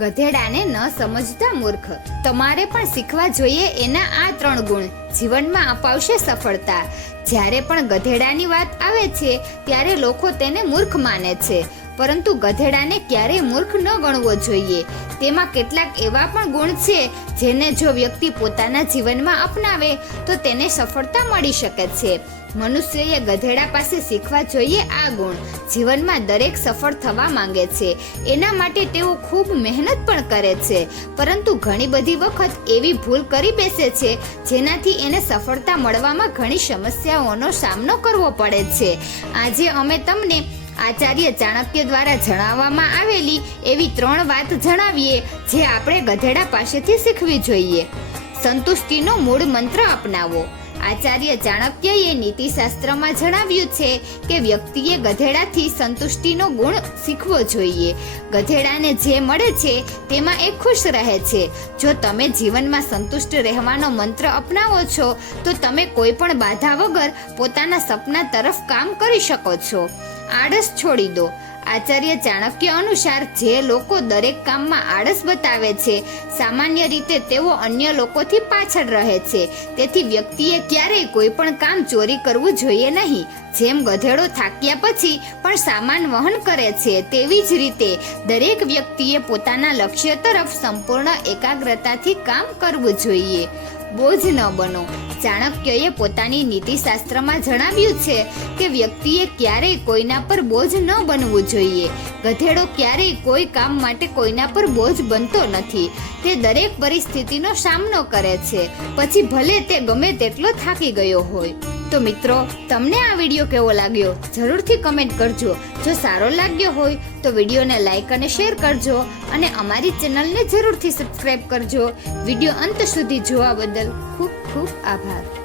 ગધેડાને ન સમજતા મૂર્ખ. તમારે પણ શીખવા જોઈએ એના આ 3 ગુણ. જીવનમાં અપાવશે સફળતા. જ્યારે પણ ગધેડાની વાત આવે છે ત્યારે લોકો તેને મૂર્ખ માને છે, પરંતુ ગધેડાને ક્યારેય મૂર્ખ ન ગણવો જોઈએ. તેમાં કેટલાક એવા પણ ગુણ છે જેને જો વ્યક્તિ પોતાના જીવનમાં અપનાવે તો તેને સફળતા મળી શકે છે. મનુષ્યએ ગધેડા પાસે શીખવા જોઈએ આ ગુણ. જીવનમાં દરેક સફળ થવા માંગે છે, એના માટે તેઓ ખૂબ મહેનત પણ કરે છે, પરંતુ ઘણી બધી વખત એવી ભૂલ કરી બેસે છે જેનાથી એને સફળતા મળવામાં ઘણી સમસ્યાઓનો સામનો કરવો પડે છે. આજે અમે તમને આચાર્ય ચાણક્ય દ્વારા જણાવવામાં આવેલી એવી 3 વાત જણાવીએ જે આપણે ગધેડા પાસેથી શીખવી જોઈએ. સંતુષ્ટિનો મૂળ મંત્ર અપનાવો. આચાર્ય ચાણક્યએ નીતિશાસ્ત્રમાં જણાવ્યું છે કે વ્યક્તિએ ગધેડાથી સંતુષ્ટિનો ગુણ શીખવો જોઈએ. ગધેડાને જે મળે છે તેમાં એ ખુશ રહે છે. જો તમે જીવનમાં સંતુષ્ટ રહેવાનો મંત્ર અપનાવો છો તો તમે કોઈ પણ બાધા વગર પોતાના સપના તરફ કામ કરી શકો છો. આળસ છોડી દો. આચાર્ય ચાણક્ય અનુસાર જે લોકો દરેક કામમાં આળસ બતાવે છે, સામાન્ય રીતે તેઓ અન્ય લોકોથી પાછળ રહે છે. તેથી વ્યક્તિએ ક્યારેય કોઈ પણ કામ ચોરી કરવું જોઈએ નહીં. જેમ ગધેડો થાક્યા પછી પણ સામાન વહન કરે છે, તેવી જ રીતે દરેક વ્યક્તિએ પોતાના લક્ષ્ય તરફ સંપૂર્ણ એકાગ્રતાથી કામ કરવું જોઈએ. બોજ ન બનો. ચાણક્યએ પોતાની નીતિશાસ્ત્રમાં જણાવ્યું છે કે વ્યક્તિએ ક્યારેય કોઈના પર બોજ ન બનવું જોઈએ. ગધેડો ક્યારેય કોઈ કામ માટે કોઈના પર બોજ બનતો નથી. તે દરેક પરિસ્થિતિનો સામનો કરે છે, પછી ભલે તે ગમે તેટલો થાકી ગયો હોય. તો મિત્રો, તમને આ વિડીયો કેવો લાગ્યો જરૂરથી કમેન્ટ કરજો. જો સારો લાગ્યો હોય તો વિડીયોને લાઈક અને શેર કરજો અને અમારી ચેનલને જરૂરથી સબસ્ક્રાઈબ કરજો. વિડીયો અંત સુધી જોવા બદલ ખૂબ ખૂબ આભાર.